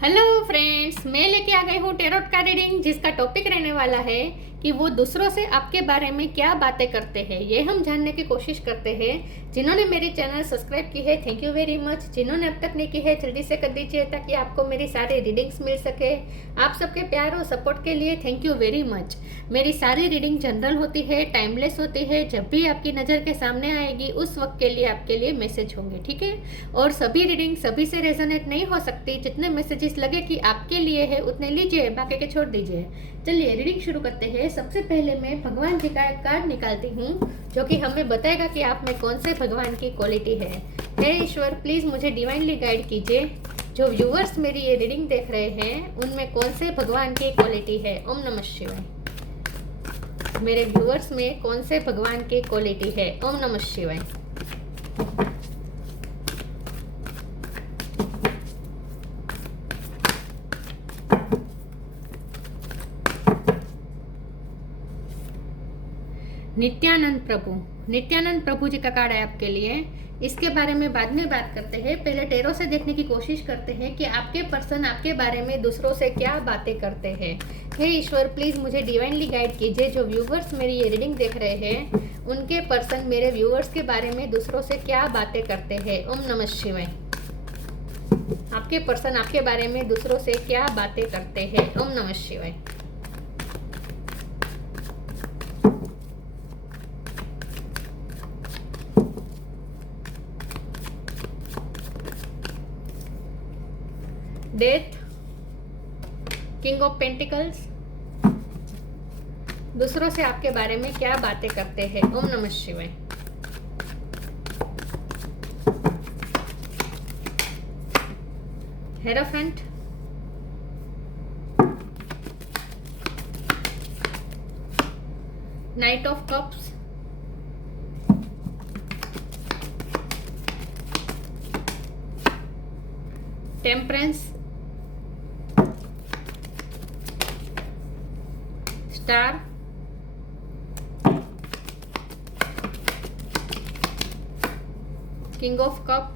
Hello friends, मैं लेके आ गई हूँ टेरोट का रीडिंग, जिसका टॉपिक रहने वाला है कि वो दूसरों से आपके बारे में क्या बातें करते हैं। ये हम जानने की कोशिश करते हैं। जिन्होंने मेरी चैनल सब्सक्राइब की है, थैंक यू वेरी मच। जिन्होंने अब तक नहीं की है, जल्दी से कर दीजिए ताकि आपको मेरी सारी रीडिंग्स मिल सके। आप सबके प्यार और सपोर्ट के लिए थैंक यू वेरी मच। मेरी सारी रीडिंग जनरल होती है, टाइमलेस होती है। जब भी आपकी नज़र के सामने आएगी उस वक्त के लिए आपके लिए मैसेज होंगे, ठीक है। और सभी रीडिंग सभी से रेजोनेट नहीं हो सकती। जितने मैसेजेस लगे कि आपके लिए है उतने लीजिए, बाकी के छोड़ दीजिए। चलिए रीडिंग शुरू करते हैं। सबसे पहले मैं भगवान जी का एक कार्ड निकालती हूँ जो कि हमें बताएगा कि आप में कौन से भगवान की क्वालिटी है। हे ईश्वर, प्लीज़ मुझे डिवाइनली गाइड कीजिए। जो व्यूअर्स मेरी ये रीडिंग देख रहे हैं उनमें कौन से भगवान की क्वालिटी है। ओम नमः शिवाय। मेरे व्यूअर्स में कौन से भगवान की क्वालिटी है। ओम नमः शिवाय। नित्यानंद प्रभु जी का कार्ड है आपके लिए। इसके बारे में बाद में बात करते हैं। पहले टेरो से देखने की कोशिश करते हैं कि आपके पर्सन आपके बारे में दूसरों से क्या बातें करते हैं। हे ईश्वर, प्लीज़ मुझे डिवाइनली गाइड कीजिए। जो व्यूवर्स मेरी ये रीडिंग देख रहे हैं उनके पर्सन मेरे व्यूवर्स के बारे में दूसरों से क्या बातें करते हैं। ओम नमः शिवाय। आपके पर्सन आपके बारे में दूसरों से क्या बातें करते हैं। ओम नमः शिवाय। Death, king of pentacles. दूसरों से आपके बारे में क्या बातें करते हैं। ओम नमः शिवाय। Hierophant, knight of cups, temperance, star, king of cup,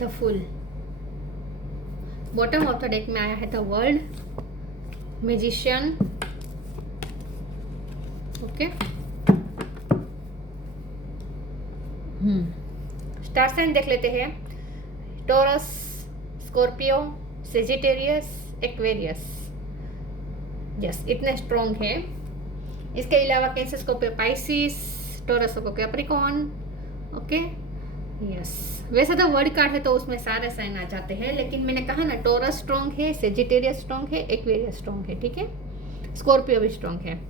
the fool. Bottom of the deck में आया है the world, magician. Okay, star sign देख लेते हैं। Taurus, Scorpio, Sagittarius, Aquarius. Yes, इतने स्ट्रॉन्ग है। इसके अलावा कैंसर, स्कॉर्पियो, पाइसिस, टॉरस को कैप्रिकॉर्न। Okay, yes. वैसे तो वर्ड कार्ड है तो उसमें सारे साइन आ जाते हैं, लेकिन मैंने कहा ना, टॉरस स्ट्रॉन्ग है, सेजिटेरियस स्ट्रॉन्ग है, एक्वेरियस स्ट्रॉन्ग है, ठीक है। स्कॉर्पियो भी स्ट्रॉन्ग है।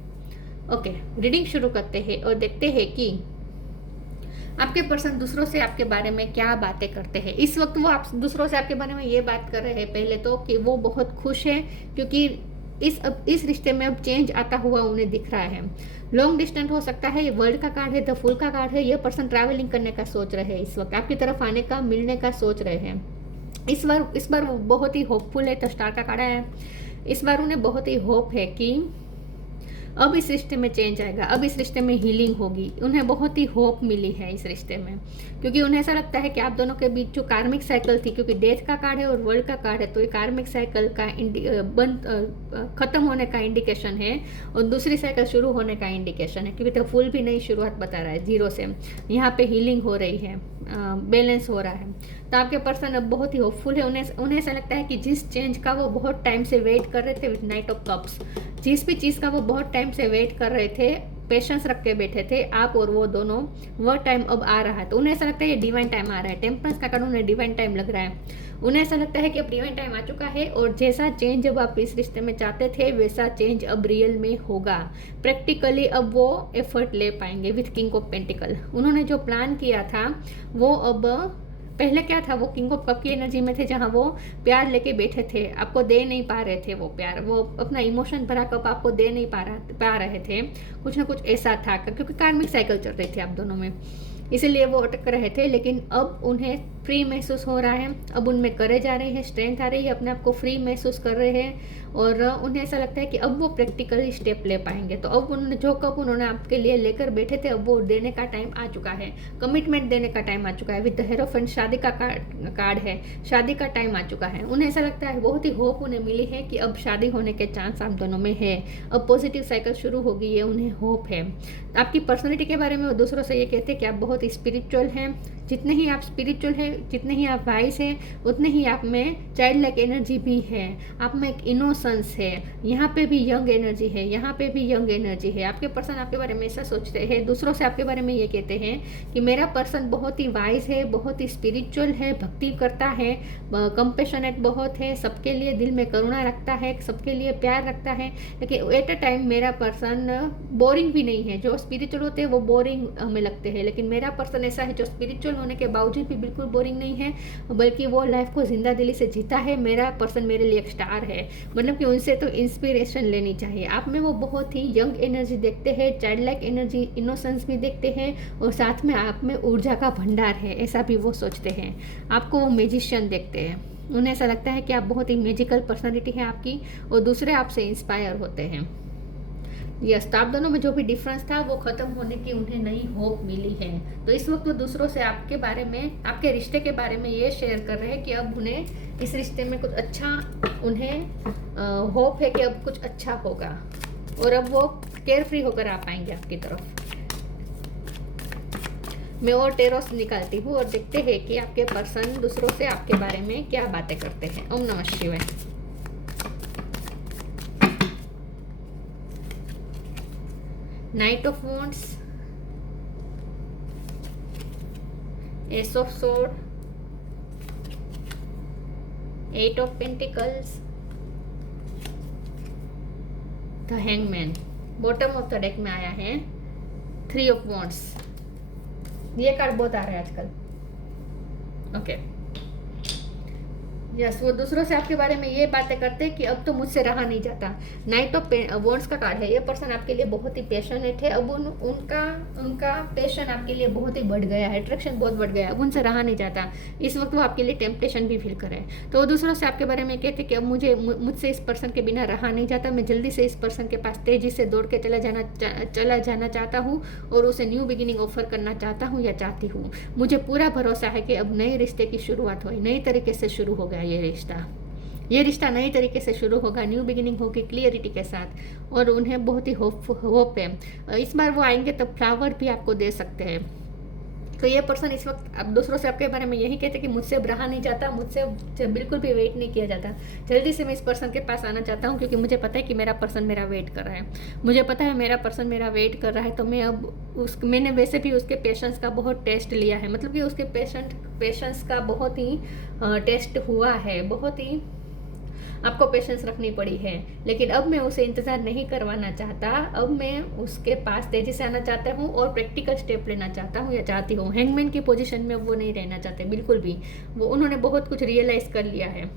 ओके, रीडिंग शुरू करते हैं और देखते हैं कि आपके पर्सन दूसरों से आपके बारे में क्या बातें करते हैं। इस वक्त वो आप दूसरों से आपके बारे में ये बात कर रहे हैं पहले तो कि वो बहुत खुश है, क्योंकि इस रिश्ते में अब चेंज आता हुआ उन्हें दिख रहा है। लॉन्ग डिस्टेंस हो सकता है। ये वर्ल्ड का कार्ड है, द फुल का कार्ड है। ये पर्सन ट्रैवलिंग करने का सोच रहे हैं, इस वक्त आपकी तरफ आने का, मिलने का सोच रहे हैं। इस बार वो बहुत ही होपफुल है। तो स्टार का कार्ड है। इस बार उन्हें बहुत ही होप है कि अब इस रिश्ते में चेंज आएगा, अब इस रिश्ते में हीलिंग होगी। उन्हें बहुत ही होप मिली है इस रिश्ते में, क्योंकि उन्हें ऐसा लगता है कि आप दोनों के बीच जो कार्मिक साइकिल थी, क्योंकि डेथ का कार्ड है और वर्ल्ड का कार्ड है, तो ये कार्मिक साइकिल का खत्म होने का इंडिकेशन है और दूसरी साइकिल शुरू होने का इंडिकेशन है, क्योंकि तो फुल भी नई शुरुआत बता रहा है, जीरो से। यहाँ पे हीलिंग हो रही है, बैलेंस हो रहा है। तो आपके पर्सन अब बहुत ही होपफुल है। उन्हें ऐसा लगता है कि जिस चेंज का वो बहुत टाइम से वेट कर रहे थे, विद नाइट ऑफ कप्स, जिस भी चीज़ का वो बहुत टाइम से वेट कर रहे थे, पेशेंस रख के बैठे थे आप और वो दोनों, वो टाइम अब आ रहा है। तो उन्हें ऐसा लगता है ये डिवाइन टाइम आ रहा है। टेम्परेंस का कार्ड उन्हें डिवाइन टाइम लग रहा है। उन्हें ऐसा लगता है कि अब डिवाइन टाइम आ चुका है और जैसा चेंज अब आप इस रिश्ते में चाहते थे वैसा चेंज अब रियल में होगा। प्रैक्टिकली अब वो एफर्ट ले पाएंगे विथ किंग ऑफ पेंटिकल। उन्होंने जो प्लान किया था वो अब, पहले क्या था, वो किंग ऑफ कप की एनर्जी में थे, जहाँ वो प्यार लेके बैठे थे, आपको दे नहीं पा रहे थे वो प्यार, वो अपना इमोशन भरा कप आपको दे नहीं पा रहे थे। कुछ ना कुछ ऐसा था, क्योंकि कार्मिक साइकिल चल रही थी आप दोनों में, इसीलिए वो अटक रहे थे। लेकिन अब उन्हें फ्री महसूस हो रहा है, अब उनमें करे जा रहे हैं, स्ट्रेंथ आ रही है, अपने आप को फ्री महसूस कर रहे हैं और उन्हें ऐसा लगता है कि अब वो प्रैक्टिकली स्टेप ले पाएंगे। तो अब उन्होंने जो कप उन्होंने आपके लिए लेकर बैठे थे, अब वो देने का टाइम आ चुका है, कमिटमेंट देने का टाइम आ चुका है। विद द हेरोफेंट शादी का कार्ड है, शादी का टाइम आ चुका है। उन्हें ऐसा लगता है, बहुत ही होप उन्हें मिली है कि अब शादी होने के चांस आप दोनों में है, अब पॉजिटिव साइकिल शुरू होगी, ये उन्हें होप है। आपकी पर्सनैलिटी के बारे में वो दूसरों से ये कहते हैं कि आप बहुत स्पिरिचुअल हैं। जितने ही आप स्पिरिचुअल हैं, जितने ही आप वाइज हैं, उतने ही आप में चाइल्ड लाइक एनर्जी भी है, आप में एक इनोसेंस है, यहाँ पे भी यंग एनर्जी है, यहाँ पे भी यंग एनर्जी है। आपके पर्सन आपके बारे में ऐसा सोचते हैं, दूसरों से आपके बारे में ये कहते हैं कि मेरा पर्सन बहुत ही वाइज है, बहुत ही स्पिरिचुअल है, भक्ति करता है, कंपेशनेट बहुत है, सबके लिए दिल में करुणा रखता है, सबके लिए प्यार रखता है। लेकिन एट अ टाइम मेरा पर्सन बोरिंग भी नहीं है। जो स्पिरिचुअल होते हैं वो बोरिंग हमें लगते हैं, लेकिन मेरा पर्सन ऐसा है जो स्पिरिचुअल होने के बावजूद भी बिल्कुल बोरिंग नहीं है, बल्कि वो लाइफ को जिंदा दिली से जीता है। मेरा पर्सन मेरे लिए एक स्टार है, मतलब कि उनसे तो इंस्पिरेशन लेनी चाहिए। आप में वो बहुत ही यंग एनर्जी देखते हैं, चाइल्ड लाइक एनर्जी, इनोसेंस भी देखते हैं और साथ में आप में ऊर्जा का भंडार है, ऐसा भी वो सोचते हैं। आपको वो मैजिशियन देखते हैं, उन्हें ऐसा लगता है कि आप बहुत ही मैजिकल पर्सनैलिटी है आपकी और दूसरे आपसे इंस्पायर होते हैं। यस, तो आप दोनों में जो भी डिफरेंस था वो खत्म होने की उन्हें नई होप मिली है। तो इस वक्त वो दूसरों से आपके बारे में, आपके रिश्ते के बारे में ये शेयर कर रहे हैं कि अब उन्हें इस रिश्ते में कुछ अच्छा, उन्हें होप है कि अब कुछ अच्छा होगा और अब वो केयर फ्री होकर आ पाएंगे आपकी तरफ। मैं और टेरोस निकालती हूँ और देखते हैं कि आपके पर्सन दूसरों से आपके बारे में क्या बातें करते हैं। ओम नमः शिवाय। Knight of Wands, Ace of Sword, 8 of Pentacles, The Hangman। Bottom of the deck में आया है 3 of Wands। ये कार्ड बहुत आ रहा है आजकल। ओके, यस, वो दूसरों से आपके बारे में ये बातें करते हैं कि अब तो मुझसे रहा नहीं जाता। नाइट ऑफ वॉन्ड्स का कार्ड है। ये पर्सन आपके लिए बहुत ही पैशनेट है। अब उनका पैशन आपके लिए बहुत ही बढ़ गया है, अट्रैक्शन बहुत बढ़ गया है, अब उनसे रहा नहीं जाता। इस वक्त वो आपके लिए टेम्पटेशन भी फील करे। तो वो दूसरों से आपके बारे में कहते हैं कि अब मुझसे इस पर्सन के बिना रहा नहीं जाता। मैं जल्दी से इस पर्सन के पास तेजी से दौड़ के चला जाना चाहता हूँ और उसे न्यू बिगिनिंग ऑफर करना चाहता हूँ या चाहती हूँ। मुझे पूरा भरोसा है कि अब नए रिश्ते की शुरुआत हुई, नई तरीके से शुरू हो गया ये रिश्ता नई तरीके से शुरू होगा, न्यू बिगिनिंग होगी क्लियरिटी के साथ। और उन्हें बहुत ही होप है। इस बार वो आएंगे तब फ्लावर भी आपको दे सकते हैं। तो ये पर्सन इस वक्त अब दूसरों से आपके बारे में यही कहते हैं कि मुझसे अब रहा नहीं जाता, मुझसे बिल्कुल भी वेट नहीं किया जाता। जल्दी से मैं इस पर्सन के पास आना चाहता हूँ क्योंकि मुझे पता है कि मेरा पर्सन मेरा वेट कर रहा है। मुझे पता है मेरा पर्सन मेरा वेट कर रहा है। तो मैं अब मैंने वैसे भी उसके पेशेंस का बहुत टेस्ट लिया है, मतलब कि उसके पेशेंस का बहुत ही टेस्ट हुआ है, बहुत ही आपको पेशेंस रखनी पड़ी है। लेकिन अब मैं उसे इंतज़ार नहीं करवाना चाहता, अब मैं उसके पास तेज़ी से आना चाहता हूँ और प्रैक्टिकल स्टेप लेना चाहता हूँ या चाहती हूँ। हैंगमैन की पोजीशन में वो नहीं रहना चाहते बिल्कुल भी। उन्होंने बहुत कुछ रियलाइज़ कर लिया है।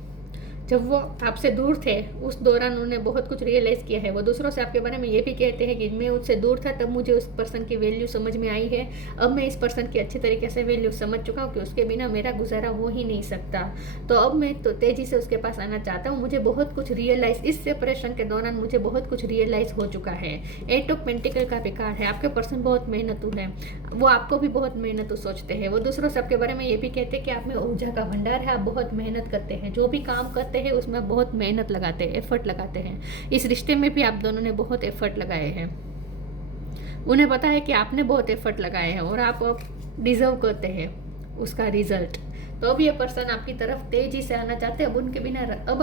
जब वो आपसे दूर थे उस दौरान उन्होंने बहुत कुछ रियलाइज़ किया है। वो दूसरों से आपके बारे में ये भी कहते हैं कि मैं उससे दूर था तब मुझे उस पर्सन की वैल्यू समझ में आई है। अब मैं इस पर्सन की अच्छी तरीके से वैल्यू समझ चुका हूँ कि उसके बिना मेरा गुजारा हो ही नहीं सकता। तो अब मैं तो तेज़ी से उसके पास आना चाहता हूँ। मुझे बहुत कुछ रियलाइज़, इस सेपरेशन के दौरान मुझे बहुत कुछ रियलाइज़ हो चुका है। 8 ऑफ पेंटिकल का भी कार्ड है। आपके पर्सन बहुत मेहनतू है, वो आपको भी बहुत मेहनतू सोचते हैं। वो दूसरों से आपके बारे में ये भी कहते हैं कि आप में ऊर्जा का भंडार है, आप बहुत मेहनत करते हैं, जो भी काम करते हैं उसमें बहुत मेहनत लगाते हैं, एफर्ट लगाते हैं। इस रिश्ते में भी आप दोनों ने बहुत एफर्ट लगाए हैं। उन्हें पता है कि आपने बहुत एफर्ट लगाए हैं और आप डिजर्व करते हैं उसका रिजल्ट। तो अब ये पर्सन आपकी तरफ तेजी से आना चाहते हैं। अब उनके बिना अब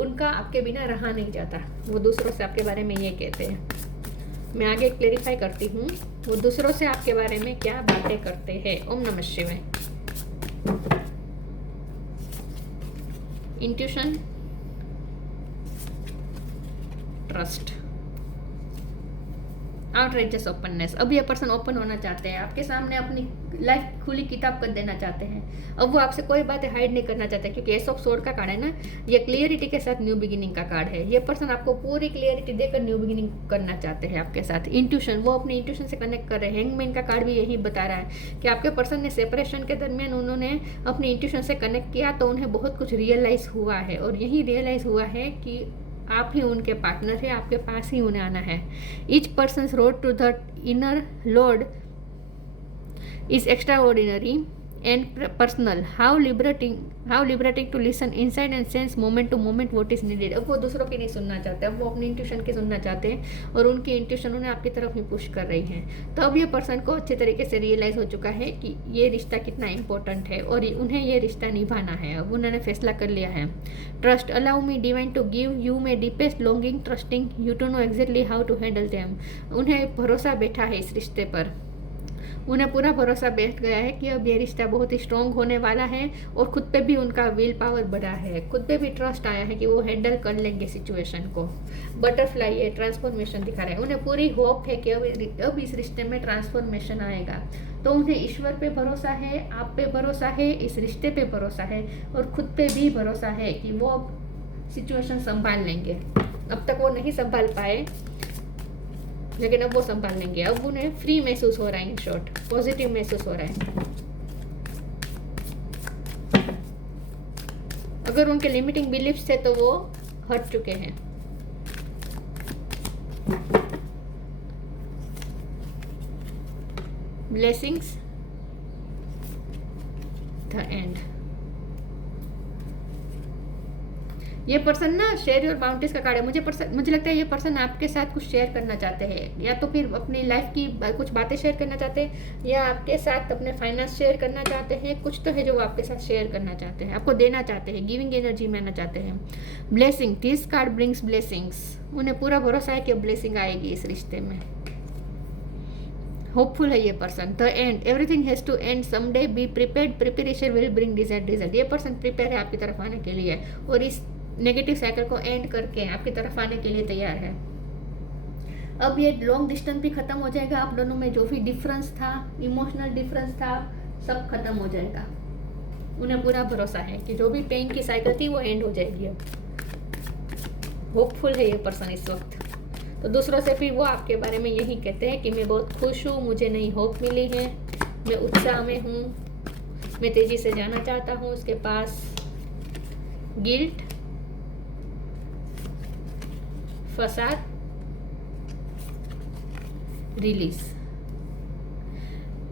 उनका आपके बिना रहा नहीं जाता। वो दूसरों से आपके बारे में ये कहते हैं। मैं आगे क्लेरिफाई करती हूँ वो दूसरों से आपके बारे में क्या बातें करते हैं। ओम नमः शिवाय। इंट्यूशन, ट्रस्ट, आउटरेजस ओपननेस, अब ये पर्सन ओपन होना चाहते हैं आपके सामने, अपनी लाइफ खुली किताब कर देना चाहते हैं। अब वो आपसे कोई बातें हाइड नहीं करना चाहते, क्योंकि एस ऑफ सोर्ड का कार्ड है ना, ये क्लियरिटी के साथ न्यू बिगिनिंग का कार्ड है। ये पर्सन आपको पूरी क्लियरिटी देकर न्यू बिगिनिंग करना चाहते हैं आपके साथ। इंट्यूशन, वो अपनी इंट्यूशन से कनेक्ट कर रहे हैं। हैंगमैन का कार्ड भी यही बता रहा है कि आपके पर्सन ने सेपरेशन के दरमियान उन्होंने अपनी इंट्यूशन से कनेक्ट किया, तो उन्हें बहुत कुछ रियलाइज हुआ है, और यही रियलाइज हुआ है कि आप ही उनके पार्टनर है, आपके पास ही उन्हें आना है। Each person road to the inner Lord is extraordinary and personal, how liberating to listen inside and sense moment to moment what is needed. अब वो दूसरों की नहीं सुनना चाहते, अब वो अपनी इंट्यूशन की सुनना चाहते हैं, और उनकी इंट्यूशन उन्हें आपकी तरफ ही पुश कर रही है। तो अब ये पर्सन को अच्छे तरीके से रियलाइज हो चुका है कि ये रिश्ता कितना इंपॉर्टेंट है, और उन्हें ये रिश्ता निभाना है। अब उन्होंने फैसला कर लिया है। Trust, allow me divine to give you my deepest longing, trusting you to know exactly how to handle them. उन्हें भरोसा बैठा है इस रिश्ते पर, उन्हें पूरा भरोसा बैठ गया है कि अब ये रिश्ता बहुत ही स्ट्रॉन्ग होने वाला है, और खुद पे भी उनका विल पावर बढ़ा है, खुद पे भी ट्रस्ट आया है कि वो हैंडल कर लेंगे सिचुएशन को। बटरफ्लाई है, ट्रांसफॉर्मेशन दिखा रहा है, उन्हें पूरी होप है कि अब इस रिश्ते में ट्रांसफॉर्मेशन आएगा। तो उन्हें ईश्वर पे भरोसा है, आप पे भरोसा है, इस रिश्ते पे भरोसा है, और खुद पे भी भरोसा है कि वो अब सिचुएशन संभाल लेंगे। अब तक वो नहीं संभाल पाए, लेकिन अब वो संभाल लेंगे। अब उन्हें फ्री महसूस हो रहा है, इन शॉर्ट पॉजिटिव महसूस हो रहा है। अगर उनके लिमिटिंग बिलीफ्स थे तो वो हट चुके हैं। Blessings, the end. ये पर्सन ना शेयर योर बाउंड्रीज का कार्ड है। मुझे लगता है ये पर्सन आपके साथ कुछ शेयर करना चाहते हैं, या तो फिर अपनी लाइफ की कुछ बातें शेयर करना चाहते हैं, या आपके साथ अपने फाइनेंस शेयर करना चाहते हैं। कुछ तो है जो वो आपके साथ शेयर करना चाहते हैं, आपको देना चाहते हैं, गिविंग एनर्जी में आना चाहते हैं। Blessing, this card brings blessings. उन्हें पूरा भरोसा है कि ब्लेसिंग आएगी इस रिश्ते में। होपफुल है ये person. The end, everything has to end someday, be prepared, preparation will bring desired result. ये पर्सन प्रिपेयर है आपकी तरफ आने के लिए, और इस नेगेटिव साइकिल को एंड करके आपकी तरफ आने के लिए तैयार है। अब ये लॉन्ग डिस्टेंस भी खत्म हो जाएगा, आप दोनों में जो भी डिफरेंस था, इमोशनल डिफरेंस था, सब खत्म हो जाएगा। उन्हें पूरा भरोसा है कि जो भी पेन की साइकिल थी वो एंड हो जाएगी। अब होपफुल है ये पर्सन इस वक्त। तो दूसरों से फिर वो आपके बारे में यही कहते हैं कि मैं बहुत खुश हूँ, मुझे नई होप मिली है, मैं उत्साह में हूँ, मैं तेजी से जाना चाहता हूँ उसके पास। गिल्ट, फसाद, रिलीज।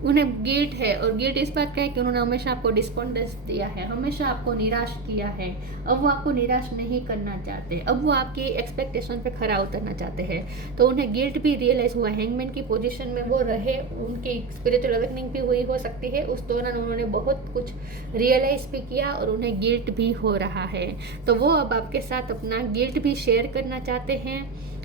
उन्हें गिल्ट है, और गिल्ट इस बात का है कि उन्होंने हमेशा आपको डिस्पॉन्डेंस दिया है, हमेशा आपको निराश किया है। अब वो आपको निराश नहीं करना चाहते, अब वो आपकी एक्सपेक्टेशन पे खरा उतरना चाहते हैं। तो उन्हें गिल्ट भी रियलाइज हुआ, हैंगमैन की पोजीशन में वो रहे, उनकी स्पिरिचुअल अवेकनिंग भी हुई हो सकती है, उस दौरान उन्होंने बहुत कुछ रियलाइज भी किया, और उन्हें गिल्ट भी हो रहा है। तो वो अब आपके साथ अपना गिल्ट भी शेयर करना चाहते हैं,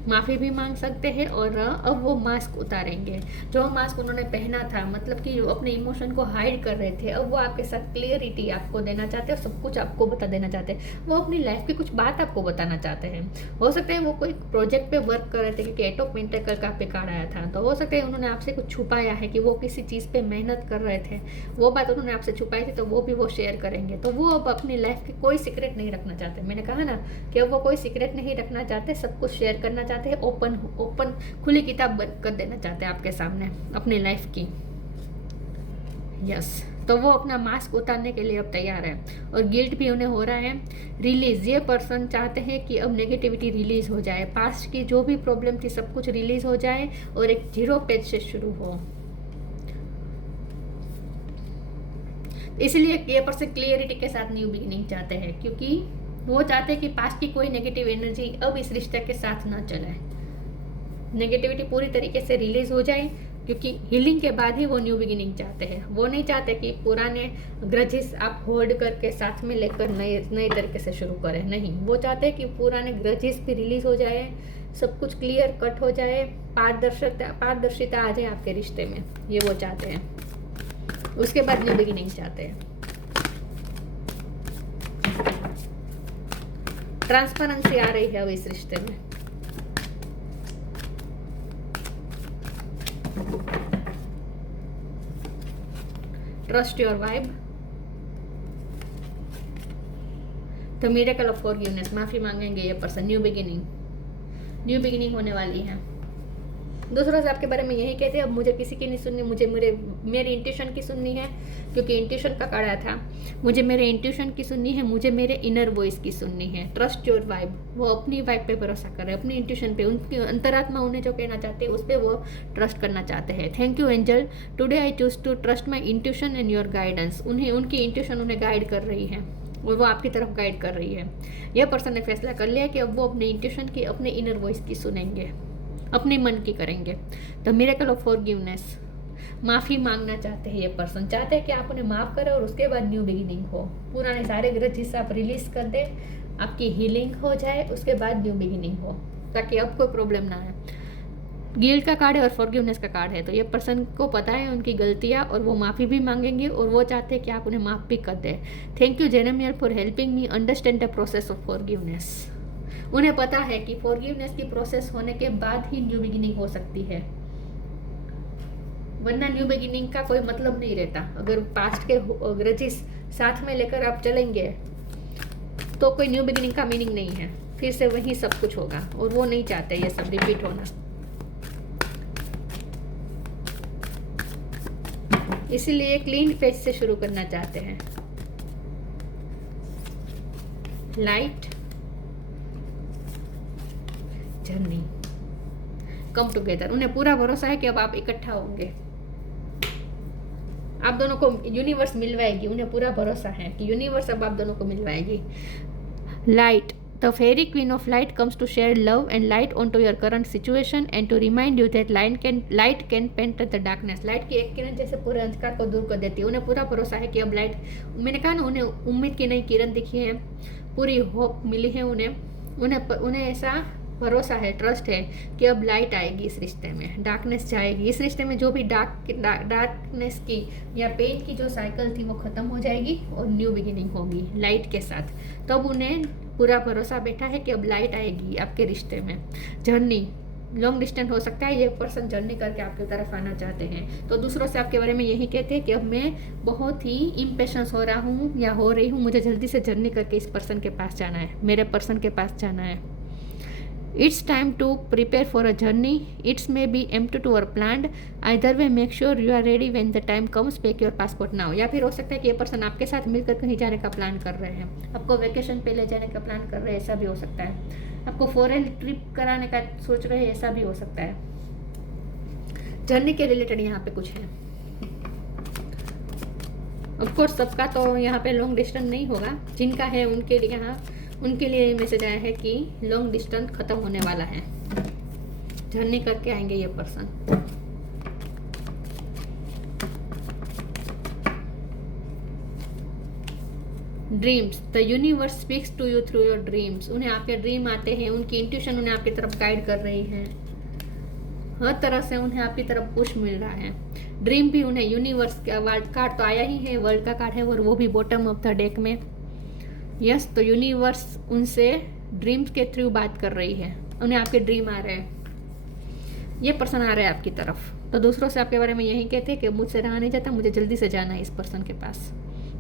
माफ़ी भी मांग सकते हैं, और अब वो मास्क उतारेंगे। जो मास्क उन्होंने पहना था, मतलब कि अपने इमोशन को हाइड कर रहे थे, अब वो आपके साथ क्लियरिटी आपको देना चाहते हैं, और सब कुछ आपको बता देना चाहते हैं। वो अपनी लाइफ की कुछ बात आपको बताना चाहते हैं। हो सकता है वो कोई प्रोजेक्ट पे वर्क कर रहे थे, क्योंकि एट ऑफ पेंटिकल का पे कार्ड आया था, तो हो सकता है उन्होंने आपसे कुछ छुपाया है कि वो किसी चीज़ पे मेहनत कर रहे थे, वो बात उन्होंने आपसे छुपाई थी, तो वो भी वो शेयर करेंगे। तो वो अब अपनी लाइफ की कोई सीक्रेट नहीं रखना चाहते। मैंने कहा ना कि अब वो कोई सीक्रेट नहीं रखना चाहते, सब कुछ शेयर करना चाहते हैं, ओपन खुली किताब बंद कर देना चाहते हैं आपके सामने अपनी लाइफ की। यस, तो वो अपना मास्क उतारने के लिए अब तैयार है, और गिल्ट भी उन्हें हो रहा है। रिलीज, ये पर्सन चाहते हैं कि अब नेगेटिविटी रिलीज हो जाए, पास्ट की जो भी प्रॉब्लम थी सब कुछ रिलीज हो जाए, और एक जीरो पेज से शुरू हो। इसलिए ये पर्सन क्लियरिटी के साथ न्यू बिगिनिंग चाहते हैं, क्योंकि वो चाहते हैं कि पास्ट की कोई नेगेटिव एनर्जी अब इस रिश्ते के साथ ना चले, नेगेटिविटी पूरी तरीके से रिलीज हो जाए, क्योंकि हीलिंग के बाद ही वो न्यू बिगिनिंग चाहते हैं। वो नहीं चाहते कि पुराने ग्रजेस आप होल्ड करके साथ में लेकर नए तरीके से शुरू करें, नहीं, वो चाहते हैं कि पुराने ग्रजेस भी रिलीज हो जाए, सब कुछ क्लियर कट हो जाए, पारदर्शिता आ जाए आपके रिश्ते में, ये वो चाहते हैं। उसके बाद न्यू बिगिनिंग चाहते हैं। ट्रांसपेरेंसी आ रही है अब इस रिश्ते में। Trust your vibe, the miracle of forgiveness, माफी मांगेंगे ये पर्सन, न्यू बिगिनिंग होने वाली है। दूसरों से आपके बारे में यही कहते हैं, अब मुझे किसी की नहीं सुननी, मुझे मेरी इंट्यूशन की सुननी है, क्योंकि इंट्यूशन का कार्ड आया था। मुझे मेरे इंट्यूशन की सुननी है, मुझे मेरे इनर वॉइस की सुननी है। ट्रस्ट योर वाइब, वो अपनी वाइब पे भरोसा कर रहे हैं, अपनी इंट्यूशन पे, उनकी अंतरात्मा उन्हें जो कहना चाहते हैं उस पर वो ट्रस्ट करना चाहते हैं। Thank you angel, today I choose to trust my intuition and your guidance. उन्हें उनकी इंट्यूशन उन्हें गाइड कर रही है और वो आपकी तरफ गाइड कर रही है। यह पर्सन ने फैसला कर लिया कि अब वो अपने इंट्यूशन की, अपने इनर वॉइस की सुनेंगे, अपने मन की करेंगे। द मिरेकल ऑफ फॉरगिवनेस, माफ़ी मांगना चाहते हैं ये पर्सन, चाहते हैं कि आप उन्हें माफ़ करें और उसके बाद न्यू बिगिनिंग हो। पुराने सारे ग्रजेस आप रिलीज कर दें, आपकी हीलिंग हो जाए, उसके बाद न्यू बिगिनिंग हो, ताकि अब कोई प्रॉब्लम ना आए। गिल्ट का कार्ड है और फॉरगिवनेस का कार्ड है, तो ये पर्सन को पता है उनकी गलतियाँ और वो माफ़ी भी मांगेंगे और वो चाहते हैं कि आप उन्हें माफ़ भी कर दें। Thank you Jeremiah for helping me understand the process of forgiveness. उन्हें पता है कि फॉरगिवनेस की प्रोसेस होने के बाद ही न्यू बिगिनिंग हो सकती है, वरना न्यू बिगिनिंग का कोई मतलब नहीं रहता। अगर पास्ट के ग्रजेस साथ में लेकर आप चलेंगे तो कोई न्यू बिगिनिंग का मीनिंग नहीं है, फिर से वही सब कुछ होगा और वो नहीं चाहते ये सब रिपीट होना। इसीलिए क्लीन पेज से शुरू करना चाहते हैं। लाइट, जर्नी, कम टुगेदर, उन्हें पूरा भरोसा है कि अब आप इकट्ठा होंगे, आप दोनों को यूनिवर्स मिलवाएगी। उन्हें पूरा भरोसा है कि यूनिवर्स अब आप दोनों को मिलवाएगी। Light, the fairy queen of light comes to share love and light on to your current situation and to remind you that light can penetrate the darkness. Light की एक किरण जैसे पूरे अंधकार को दूर कर देती है। उन्हें पूरा भरोसा है कि अब लाइट, मैंने कहा ना, उन्हें उम्मीद की नई किरण दिखी है, पूरी होप मिली है उन्हें ऐसा भरोसा है, ट्रस्ट है कि अब लाइट आएगी इस रिश्ते में, डार्कनेस जाएगी इस रिश्ते में। जो भी डार्कनेस की या पेन की जो साइकिल थी वो ख़त्म हो जाएगी और न्यू बिगिनिंग होगी लाइट के साथ। तब उन्हें पूरा भरोसा बैठा है कि अब लाइट आएगी आपके रिश्ते में। जर्नी, लॉन्ग डिस्टेंस हो सकता है, ये पर्सन जर्नी करके आपकी तरफ आना चाहते हैं। तो दूसरों से आपके बारे में यही कहते हैं कि अब मैं बहुत ही इम्पेशंस हो रहा हूँ या हो रही हूँ, मुझे जल्दी से जर्नी करके इस पर्सन के पास जाना है, मेरे पर्सन के पास जाना है। It's time to prepare for a journey. It may be empty or planned. Either way, make sure you are ready when the time comes. Pack your passport now. या फिर हो सकता है कि ये पर्सन आपके साथ मिलकर कहीं जाने का प्लान कर रहे हैं, आपको वेकेशन पे ले जाने का प्लान कर रहे हैं, ऐसा भी हो सकता है। आपको फॉरेन ट्रिप कराने का सोच रहे हैं, ऐसा भी हो सकता है। जर्नी के रिलेटेड यहाँ पे कुछ है। ऑफकोर्स सबका तो यहाँ पे लॉन्ग डिस्टेंस नहीं होगा, जिनका है उनके लिए मैसेज आया है कि लॉन्ग डिस्टेंस खत्म होने वाला है, जर्नी करके आएंगे ये person. Dreams, the universe speaks to you through your dreams. उन्हें आपके ड्रीम आते हैं, उनकी इंट्यूशन उन्हें आपकी तरफ गाइड कर रही है, हर तरह से उन्हें आपकी तरफ पुश मिल रहा है। ड्रीम भी उन्हें यूनिवर्स का वर्ल्ड कार्ड तो आया ही है, वर्ल्ड का कार्ड है और वो भी बॉटम ऑफ द डेक में। यस, तो यूनिवर्स उनसे ड्रीम्स के थ्रू बात कर रही है, उन्हें आपके ड्रीम आ रहे हैं, ये पर्सन आ रहा है आपकी तरफ। तो दूसरों से आपके बारे में यही कहते हैं कि मुझसे रहा नहीं जाता, मुझे जल्दी से जाना है इस पर्सन के पास,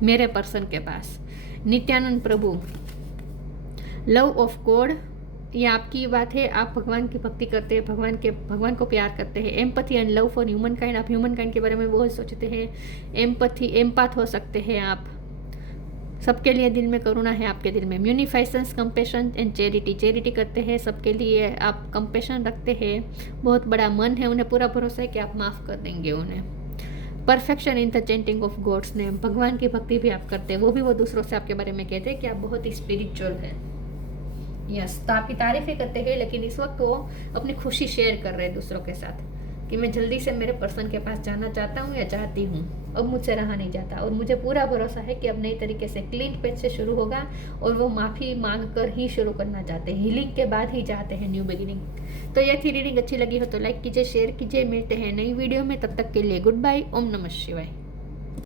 मेरे पर्सन के पास। नित्यानंद प्रभु, लव ऑफ गॉड, ये आपकी बात है, आप भगवान की भक्ति करते हैं, भगवान को प्यार करते हैं। Empathy and love for human kind, आप ह्यूमन काइंड के बारे में बहुत सोचते हैं। एम्पैथ हो सकते हैं आप, सबके लिए दिल में करुणा है आपके दिल में। म्यूनिफाइसेंस, कंपेशन एंड चैरिटी करते हैं, सबके लिए आप कंपेशन रखते हैं, बहुत बड़ा मन है, उन्हें पूरा भरोसा है कि आप माफ़ कर देंगे उन्हें। Perfection in the chanting of God's name, भगवान की भक्ति भी आप करते हैं, वो भी वो दूसरों से आपके बारे में कहते हैं कि आप बहुत ही स्पिरिचुअल हैं। यस, तो आपकी तारीफें करते हैं, लेकिन इस वक्त वो अपनी खुशी शेयर कर रहे हैं दूसरों के साथ कि मैं जल्दी से मेरे पर्सन के पास जाना चाहता हूँ या चाहती हूँ, अब मुझसे रहा नहीं जाता और मुझे पूरा भरोसा है कि अब नई तरीके से क्लीन पेज से शुरू होगा और वो माफ़ी मांग कर ही शुरू करना चाहते हैं, हीलिंग के बाद ही चाहते हैं न्यू बिगिनिंग। तो ये थी रीडिंग, अच्छी लगी हो तो लाइक कीजिए, शेयर कीजिए, मिलते हैं नई वीडियो में, तब तक के लिए गुड बाय, ओम नमः शिवाय।